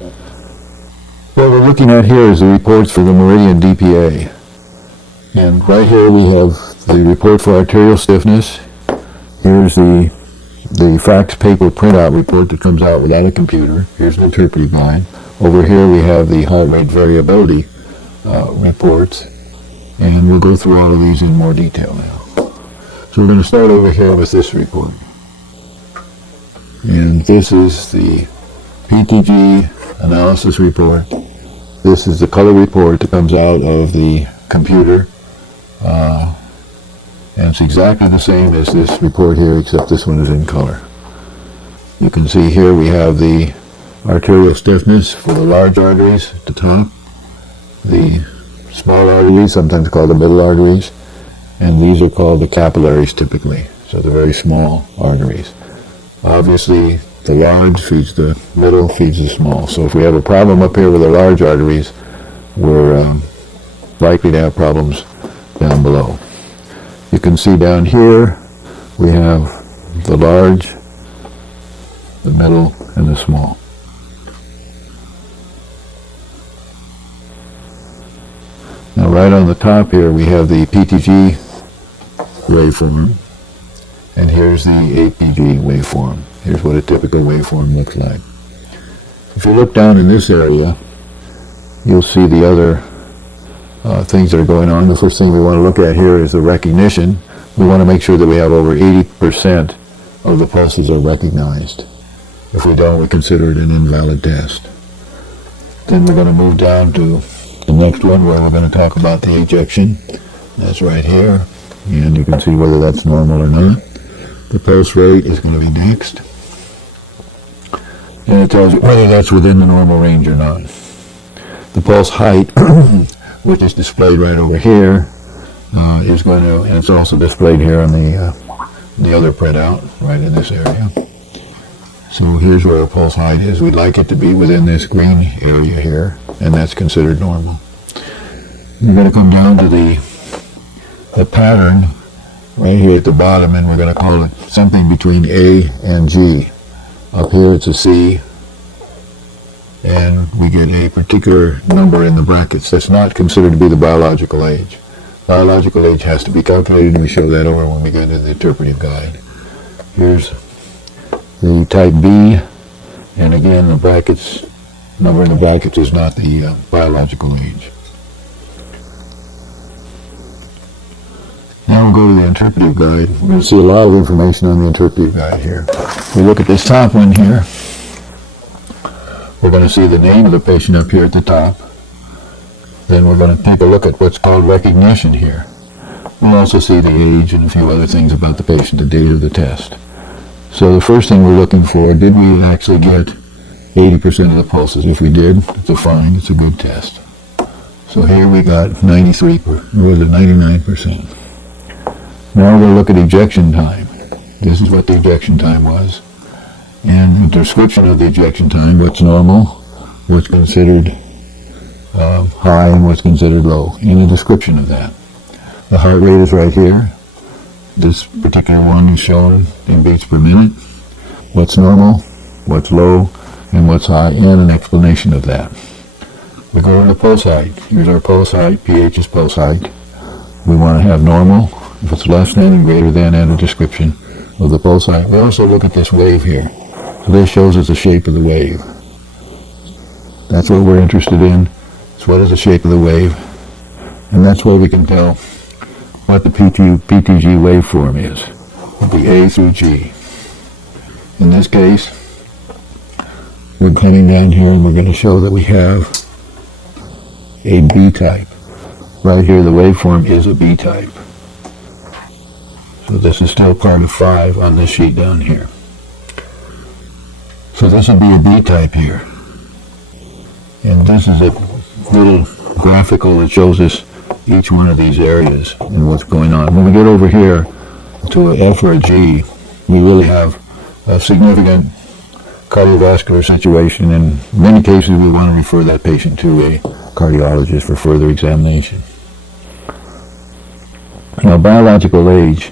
What we're looking at here is the reports for the Meridian DPA. And right here we have the report for arterial stiffness. Here's the fax paper printout report that comes out without a computer. Here's the interpretive guide. Over here we have the heart rate variability reports. And we'll go through all of these in more detail now. So we're going to start over here with this report. And this is the PTG analysis report. This is the color report that comes out of the computer. And it's exactly the same as this report here, except this one is in color. You can see here we have the arterial stiffness for the large arteries at the top, the small arteries, sometimes called the middle arteries, and these are called the capillaries typically, so the very small arteries. Obviously, the large feeds the middle, feeds the small. So if we have a problem up here with the large arteries, we're likely to have problems down below. You can see down here we have the large, the middle, and the small. Now right on the top here we have the PTG waveform, and here's the APG waveform. Here's what a typical waveform looks like. If you look down in this area, you'll see the other things that are going on. The first thing we want to look at here is the recognition. We want to make sure that we have over 80% of the pulses are recognized. If we don't, we consider it an invalid test. Then we're going to move down to the next one where we're going to talk about the ejection. That's right here. And you can see whether that's normal or not. The pulse rate is going to be next. And it tells you whether that's within the normal range or not. The pulse height, which is displayed right over here, is going to, and it's also displayed here on the other printout, right in this area. So here's where our pulse height is. We'd like it to be within this green area here, and that's considered normal. We're going to come down to the pattern right here at the bottom, and we're going to call it something between A and G. Up here it's a C, and we get a particular number in the brackets that's not considered to be the biological age. Biological age has to be calculated, and we show that over when we get into the interpretive guide. Here's the type B, and again the brackets, number in the brackets is not the biological age. Now we'll go to the interpretive guide. We're going to see a lot of information on the interpretive guide here. We look at this top one here. We're going to see the name of the patient up here at the top. Then we're going to take a look at what's called recognition here. We'll also see the age and a few other things about the patient, the date of the test. So the first thing we're looking for, did we actually get 80% of the pulses? If we did, it's a fine, it's a good test. So here we got 99%. Now we're going to look at ejection time. This is what the ejection time was. And the description of the ejection time, what's normal, what's considered high, and what's considered low, and a description of that. The heart rate is right here. This particular one is shown in beats per minute. What's normal, what's low, and what's high, and an explanation of that. We go into pulse height. Here's our pulse height. pH is pulse height. We want to have normal, if it's less than and greater than, and a description of the pulse height. We also look at this wave here. So this shows us the shape of the wave. That's what we're interested in. So what is the shape of the wave? And that's where we can tell what the PTG waveform is. It'll be A through G. In this case, we're coming down here and we're going to show that we have a B type. Right here the waveform is a B type. So this is still part of 5 on this sheet down here. So this would be a B type here. And this is a little graphical that shows us each one of these areas and what's going on. When we get over here to an F or a G, we really have a significant cardiovascular situation. In many cases, we want to refer that patient to a cardiologist for further examination. Now, biological age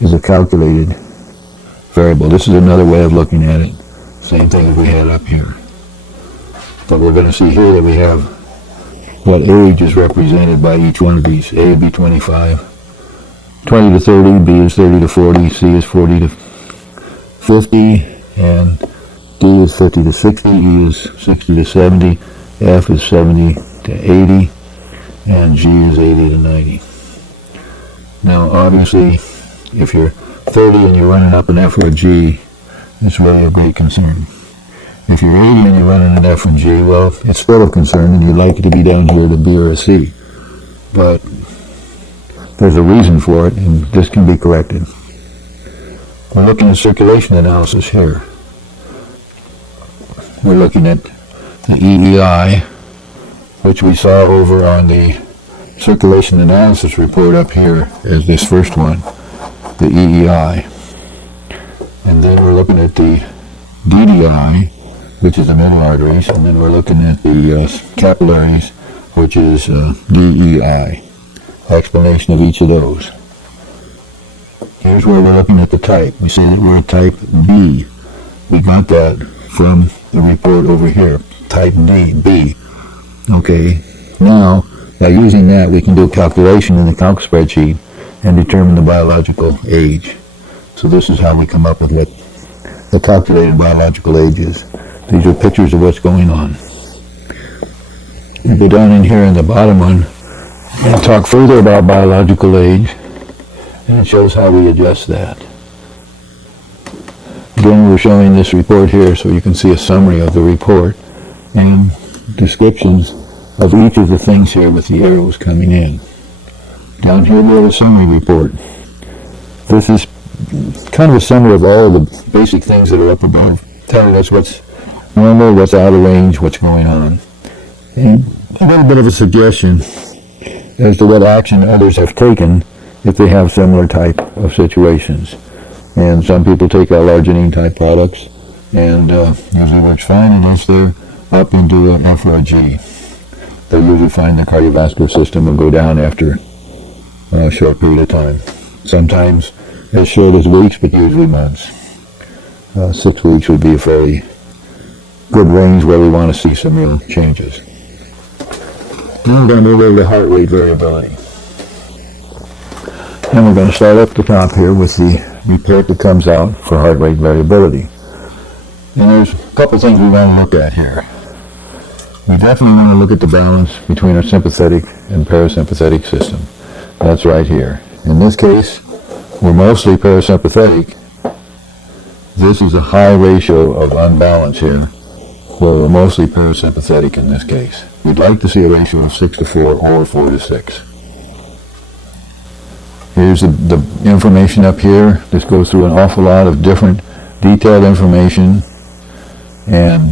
is a calculated variable. This is another way of looking at it. Same thing as we had up here. But we're going to see here that we have what age is represented by each one of these. A would be 25, 20 to 30, B is 30 to 40, C is 40 to 50, and D is 50 to 60, E is 60 to 70, F is 70 to 80, and G is 80 to 90. Now, obviously, if you're 30 and you're running up an F or a G, it's really a great concern. If you're 80 and you're running an F and G, well, it's still of concern, and you'd like it to be down here at a B or a C. But there's a reason for it, and this can be corrected. We're looking at circulation analysis here. We're looking at the EEI, which we saw over on the circulation analysis report up here as this first one, the EEI. And then we're looking at the DDI, which is the middle arteries, and then we're looking at the capillaries, which is DEI. Explanation of each of those. Here's where we're looking at the type. We say that we're a type B. We got that from the report over here, type B. Okay, now by using that we can do a calculation in the calc spreadsheet and determine the biological age. So this is how we come up with what the calculated biological age is. These are pictures of what's going on. We go down in here in the bottom one and talk further about biological age, and it shows how we adjust that. Again, we're showing this report here so you can see a summary of the report and descriptions of each of the things here with the arrows coming in. Down here we have a summary report. This is kind of a summary of all the basic things that are up above, telling us what's normal, what's out of range, what's going on. And a little bit of a suggestion as to what action others have taken if they have similar type of situations. And some people take L-arginine type products, and usually works fine unless they're up into an F or a G. They'll usually find the cardiovascular system will go down after a short period of time. Sometimes as short as weeks, but usually months. 6 weeks would be a fairly good range where we want to see some real changes. Now we're going to move over to heart rate variability. And we're going to start up at the top here with the report that comes out for heart rate variability. And there's a couple things we want to look at here. We definitely want to look at the balance between our sympathetic and parasympathetic system. That's right here. In this case, we're mostly parasympathetic. This is a high ratio of unbalance here, where we're mostly parasympathetic in this case. We'd like to see a ratio of 6 to 4 or 4 to 6. Here's the information up here. This goes through an awful lot of different detailed information, and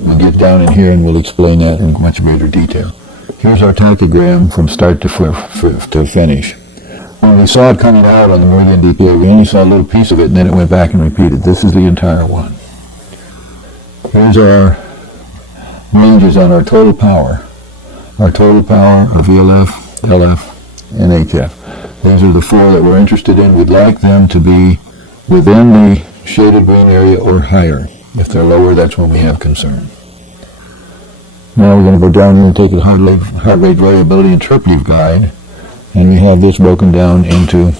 we'll get down in here and we'll explain that in much greater detail. Here's our tachygram from start to finish. When we saw it coming out on the Meridian DPA, we only saw a little piece of it and then it went back and repeated. This is the entire one. Here's our ranges on our total power. Our total power of VLF, LF, and HF. These are the 4 that we're interested in. We'd like them to be within the shaded green area or higher. If they're lower, that's when we have concern. Now we're going to go down here and take a heart rate variability interpretive guide, and we have this broken down into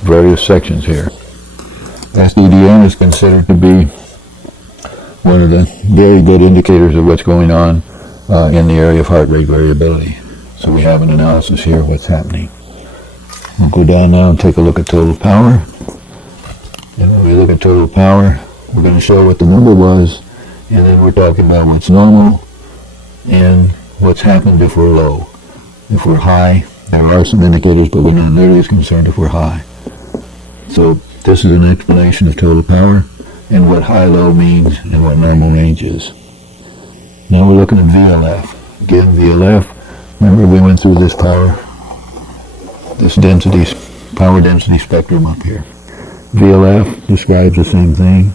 various sections here. SDDN is considered to be one of the very good indicators of what's going on in the area of heart rate variability. So we have an analysis here of what's happening. We'll go down now and take a look at total power. And when we look at total power, we're going to show what the number was, and then we're talking about what's normal and what's happened if we're low. If we're high, there are some indicators, but we're not nearly as concerned if we're high. So this is an explanation of total power and what high-low means and what normal range is. Now we're looking at VLF. Again, VLF, remember we went through this power density spectrum up here. VLF describes the same thing.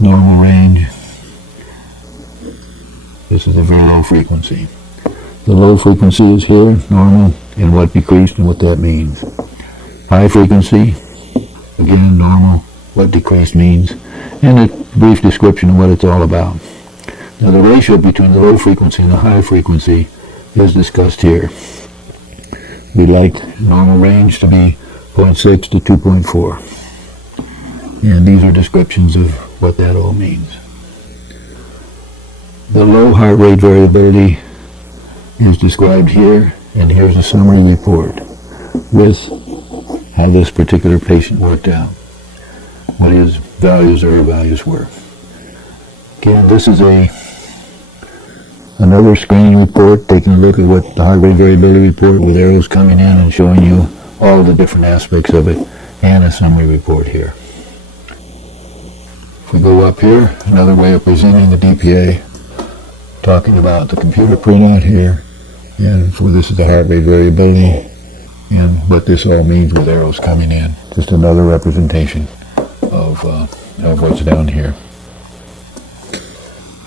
Normal range. This is a very low frequency. The low frequency is here, normal, and what decreased and what that means. High frequency, again, normal, what decreased means, and a brief description of what it's all about. Now the ratio between the low frequency and the high frequency is discussed here. We like normal range to be 0.6 to 2.4. And these are descriptions of what that all means. The low heart rate variability is described here, and here's a summary report with how this particular patient worked out, what his values or her values were. Again, this is another screening report, taking a look at what the heart rate variability report with arrows coming in and showing you all the different aspects of it, and a summary report here. If we go up here, another way of presenting the DPA, talking about the computer printout here, and for this is the heart rate variability, and what this all means with arrows coming in. Just another representation of what's down here.